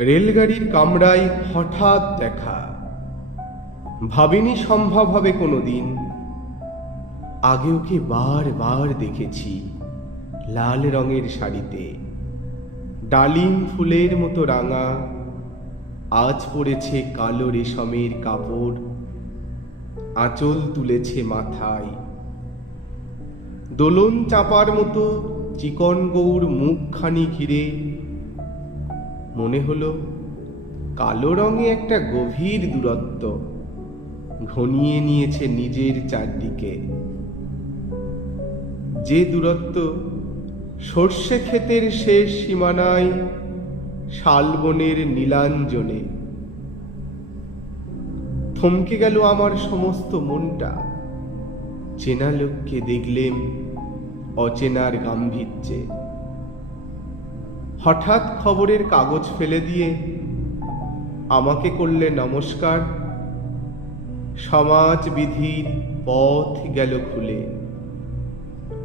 রেলগাড়ির কামরায় হঠাৎ দেখা, ভাবিনি সম্ভব হবে কোনোদিন। আগে ওকে বারবার দেখেছি লাল রঙের শাড়িতে, ডালিম ফুলের মতো রাঙা। আজ পরেছে কালো রেশমের কাপড়, আঁচল তুলেছে মাথায়। দোলন চাপার মতো চিকন গৌর মুখখানি ঘিরে মনে হলো কালো রঙে একটা গভীর দূরত্ব ঘনিয়ে নিয়েছে নিজের চারদিকে। যে দূরত্ব সর্ষে ক্ষেতের শেষ সীমানায় শালবনের নীলাঞ্জনে। থমকে গেল আমার সমস্ত মনটা। চেনা লোককে দেখলেম অচেনার গাম্ভীর্যে। হঠাৎ খবরের কাগজ ফেলে দিয়ে আমাকে করলে নমস্কার। সমাজবিধির পথ গেল খুলে,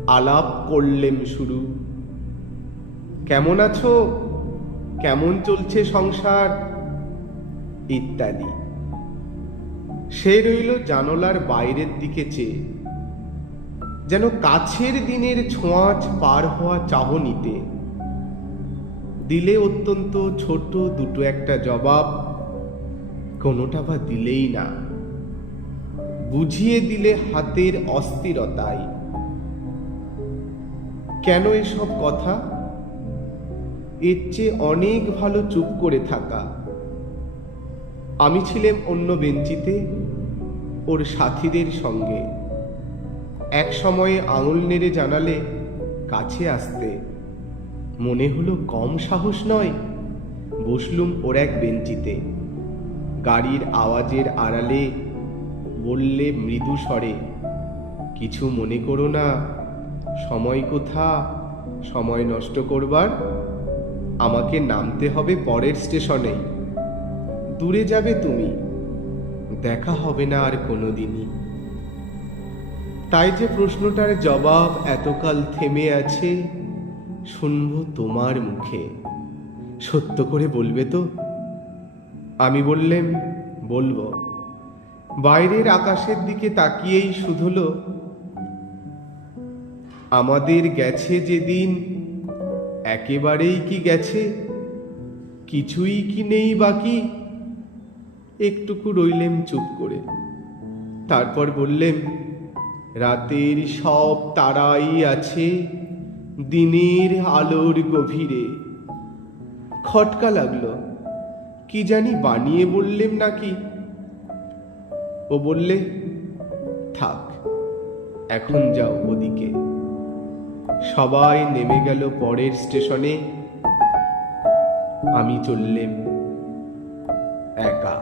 আলাপ করলেম শুরু। কেমন আছো, কেমন চলছে সংসার ইত্যাদি। সে রইল জানলার বাইরের দিকে চেয়ে, যেন কাছের দিনের ছোঁয়াচ পার হওয়া চাহনিতে। দিলে অত্যন্ত ছোট দুটো একটা জবাব, কোনোটা বা দিলেই না। বুঝিয়ে দিলে হাতের অস্থিরতায়। কেন এসব কথা? এর চেয়ে অনেক ভালো চুপ করে থাকা। আমি ছিলাম অন্য বেঞ্চিতে ওর সাথীদের সঙ্গে। এক সময়ে আঙুল নেড়ে জানালে কাছে আসতে। মনে হলো কম সাহস নয়। বসলুম ওর এক বেঞ্চিতে। গাড়ির আওয়াজের আড়ালে বললে মৃদু স্বরে, কিছু মনে করো না, সময় কোথা সময় নষ্ট করবার। আমাকে নামতে হবে পরের স্টেশনে। দূরে যাবে তুমি, দেখা হবে না আর কোনোদিনই। তাই যে প্রশ্নটার জবাব এতকাল থেমে আছে, শুনবো তোমার মুখে। সত্য করে বলবে তো? আমি বললেম, বলবো। বাইরের আকাশের দিকে তাকিয়েই শুধলো, আমাদের গেছে যেদিন একেবারেই কি গেছে, কিছুই কি নেই বাকি। একটুকু রইলেম চুপ করে। তারপর বললেম, রাতের সব তারাই আছে দিনের আলোর গভীরে। খটকা লাগলো, কি জানি বানিয়ে বললেম নাকি। ও বললে, থাক, এখন যাও ওদিকে। সবাই নেমে গেল পরের স্টেশনে। আমি চললেম একা।